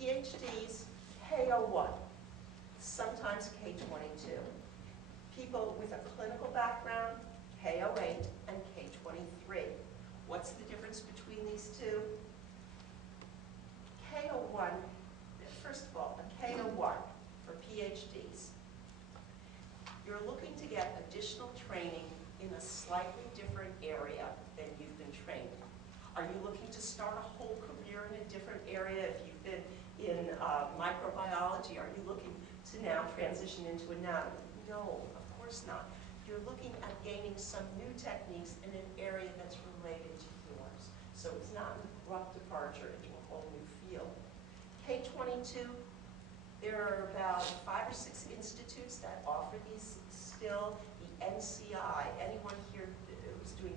PhDs, K01, sometimes K22. People with a clinical background, K08 and K23. What's the difference between these two? K01, first of all, a K01 for PhDs. You're looking to get additional training in a slightly different area than you've been trained in. Are you looking to start a whole career in a different area? If you've been in microbiology, are you looking to now transition into anatomy? No, of course not. You're looking at gaining some new techniques in an area that's related to yours. So it's not an abrupt departure into a whole new field. K22, there are about 5 or 6 institutes that offer these still. The NCI, anyone here who's doing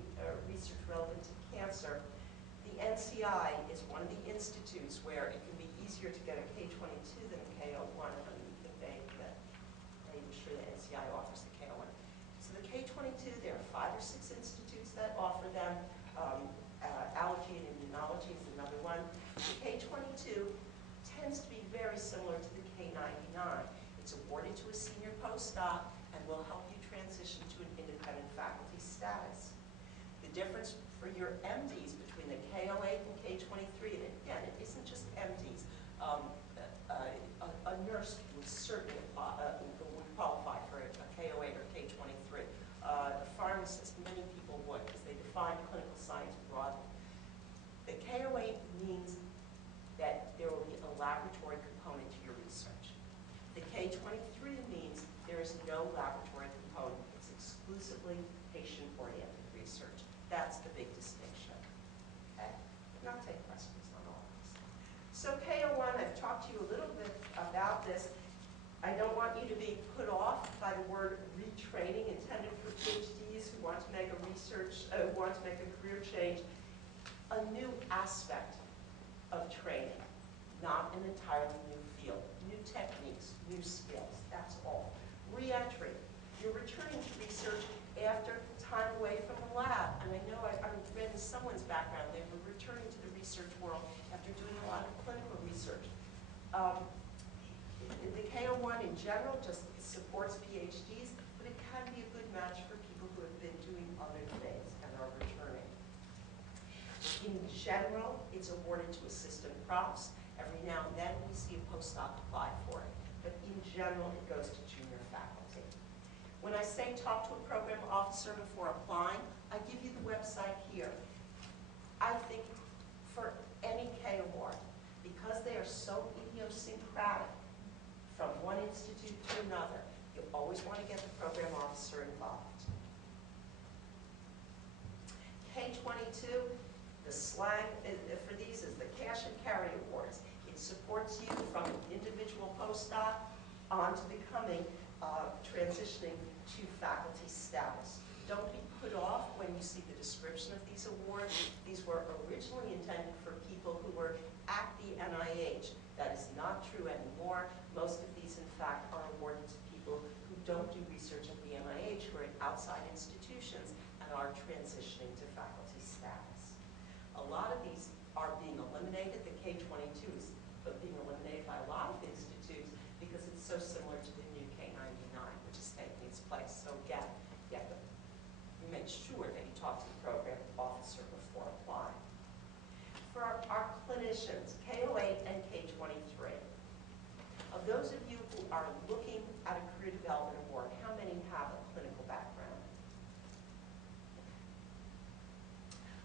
research relevant to cancer, the NCI is one of the institutes where it can be easier to get a K22 than a K01. I don't even think I'm sure the NCI offers the K01. So the K22, there are 5 or 6 institutes that offer them. Allergy and immunology is another one. The K22 tends to be very similar to the K99. It's awarded to a senior postdoc and will help you transition to an independent faculty status. The difference for your MDs between the K08 and K23, and again, it isn't just MDs. A nurse would certainly would qualify for a K08 or K23. A pharmacist, many people would, because they define clinical science broadly. The K08 means that there will be a laboratory component to your research. The K23 means there is no laboratory component. It's exclusively patient-oriented research. That's the big distinction. Okay? And I'll take questions on all this. So K01, I've talked to you a little bit about this. I don't want you to be put off by the word retraining intended for PhDs who want to make a career change. A new aspect of training, not an entirely new field. New techniques, new skills, that's all. Re-entry, you're returning to research after time away from the lab. And I know I read in someone's background, they were returning to the research world after doing a lot of clinical research. The K01 in general just supports PhDs, but it can be a good match for people who have been doing other things and are returning. In general, it's awarded to assistant profs. Every now and then we see a postdoc apply for it. But in general, it goes to junior faculty. When I say talk to a program officer before applying, I give you the website here. I think for any K award, because they are so idiosyncratic from one institute to another, you always want to get the program officer involved. K22, the slang for these is the cash and carry awards. It supports you from an individual postdoc on to becoming, transitioning to faculty status. Don't be put off when you see the description of these awards. These were originally intended for people who were at the NIH. That is not true anymore. Most of these, in fact, are awarded to people who don't do research at the NIH, who are at outside institutions and are transitioning to faculty status. A lot of these are being eliminated. The K22 is being eliminated by a lot of institutes because it's so similar to the new K99, which is taking its place. So again, you have to make sure that you talk to the program officer before applying. For our clinicians, K08 and K23, of those of you who are looking at a career development award, how many have a clinical background?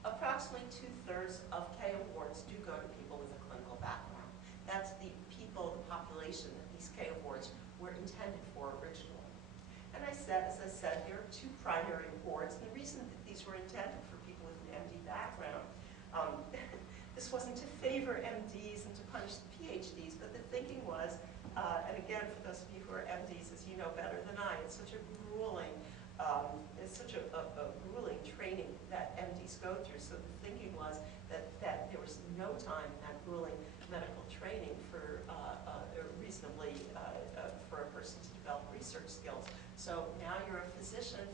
Approximately 2/3 of K awards do go to people with a clinical background. That's the people, the population that these K awards were intended for originally. And as I said, there are 2 primary awards. And the reason that these were intended for people with an MD background, this wasn't to favor MDs and to punish the PhDs, but the thinking was, and again, for those of you who are MDs, as you know better than I, it's such a grueling grueling training that MDs go through. So the thinking was that there was no time in that grueling medical training for reasonably for a person to develop research skills. So now you're a physician.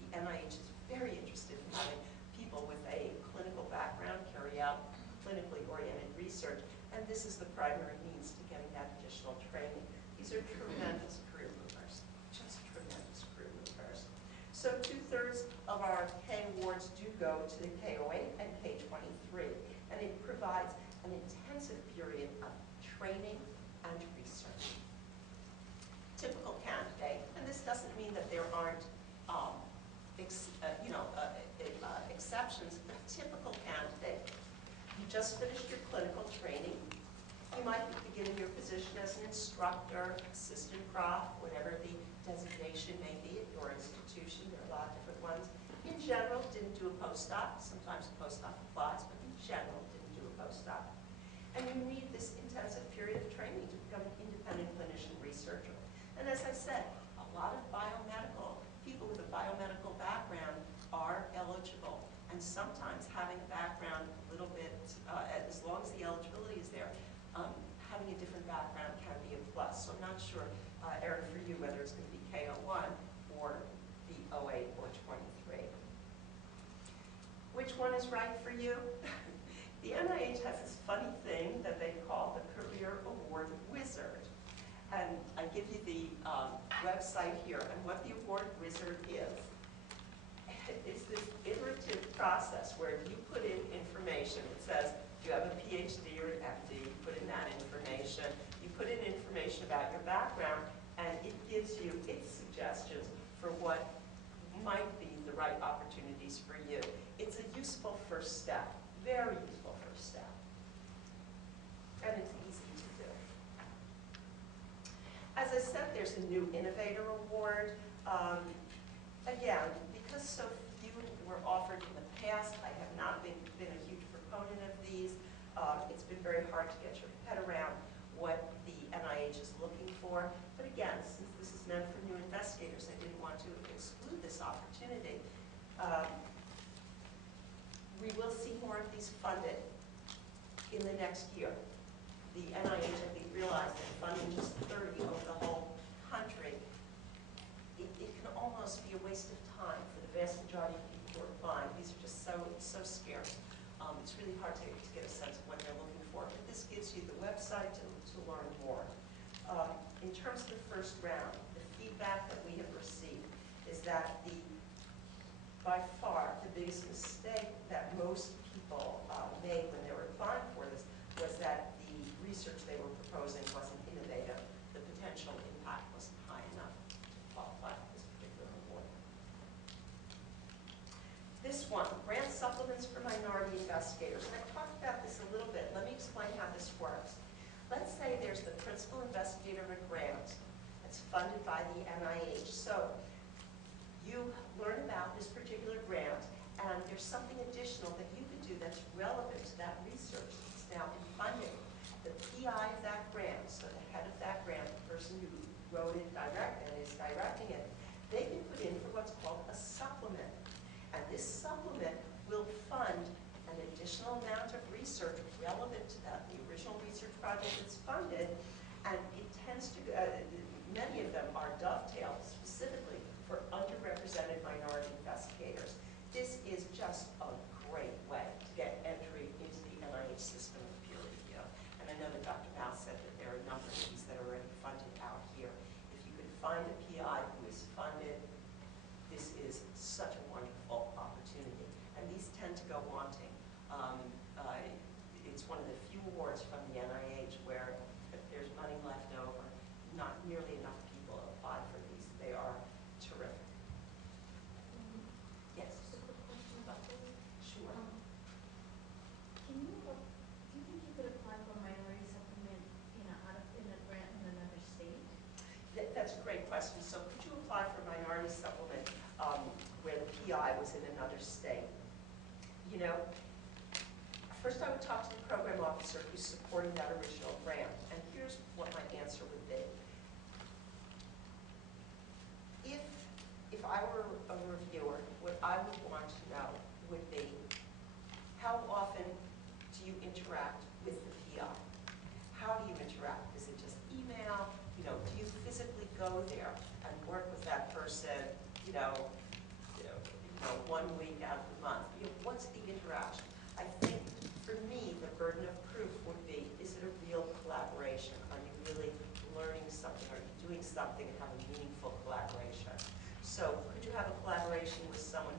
The NIH is very interested in having people with a clinical background carry out clinically oriented research, and this is the primary means to getting that additional training. These are tremendous career movers, just tremendous career movers. So 2/3 of our K awards do go to the K-08 and K-23, and it provides an intensive period of training and research. Typical candidate, and this doesn't mean that there aren't exceptions, but typical candidate. You just finished your clinical training. You might be beginning your position as an instructor, assistant prof, whatever the designation may be at your institution. There are a lot of different ones. In general, didn't do a postdoc. Sometimes a postdoc applies, but in general, didn't do a postdoc. And you need this intensive period of training to become an independent clinician researcher. And as I said, a lot of biomedical, people with a biomedical background are eligible. And sometimes having a background a little bit, as long as the eligibility is there, having a different background can be a plus. So I'm not sure, Erin, for you, whether it's going to be K-01 or the 08 or 23. Which one is right for you? The NIH has this funny thing that they call the Career Award Wizard. And I give you the website here, and what the award wizard is. It's this iterative process where you put in information. It says, if you have a PhD or an MD, you put in that information. You put in information about your background, and it gives you its suggestions for what might be the right opportunities for you. It's a useful first step, very useful first step. And it's easy to do. As I said, there's a new Innovator Award. Again, because so few were offered in the past, I have not been a huge proponent of these. It's been very hard to get your head around what the NIH is looking for. But again, since this is meant for new investigators, I didn't want to exclude this opportunity. We will see more of these funded in the next year. The NIH, I think, realized that funding just 30 over the whole country, it can almost be a waste of time for the vast majority of people who are applying. These are just so scarce. It's really hard to get a sense of what they're looking for. But this gives you the website to learn more. In terms of the first round, the feedback that we have received is that by far the biggest mistake that most people made when they were applying for this was that the research they were proposing wasn't innovative. The potential impact wasn't high enough to qualify for this particular award. This one, grant supplements for minority investigators. And I talked about this a little bit. Let me explain how this works. Let's say there's the principal investigator of a grant that's funded by the NIH. So you learn about this particular grant, and there's something additional that you can do that's relevant to that research that's now been funded. The PI of that grant, so the head of that grant, the person who wrote it and is directing it, they can put in for what's called a supplement. And this supplement will fund an additional amount of research relevant to that, the original research project that's funded, and it tends to, many of them are dovetailed specifically for underrepresented minority investigators. This is just a great way to get entry into the NIH system of peer review. And I know that Dr. Mouse said that there are a number of these that are already funded out here. If you could find a PI who is funded, this is such a wonderful opportunity. And these tend to go wanting. It's one of the few awards from the NIH where if there's money left over, not nearly enough people apply for these. They are terrific. Yes? Just a quick question about this. Sure. Do you think you could apply for a minority supplement in a grant in another state? That's a great question. So could you apply for a minority supplement where the PI was in another state? You know, first I would talk to the program officer who's supporting that original grant. And here's what my answer would be. If I were a reviewer, what I would want to know would be, how often do you interact with the PI? How do you interact? Is it just email? You know, do you physically go there and work with that person, you know, 1 week out of the month? You know, what's the interaction? I think for me, the burden of proof would be, is it a real collaboration? doing something and have a meaningful collaboration. So could you have a collaboration with someone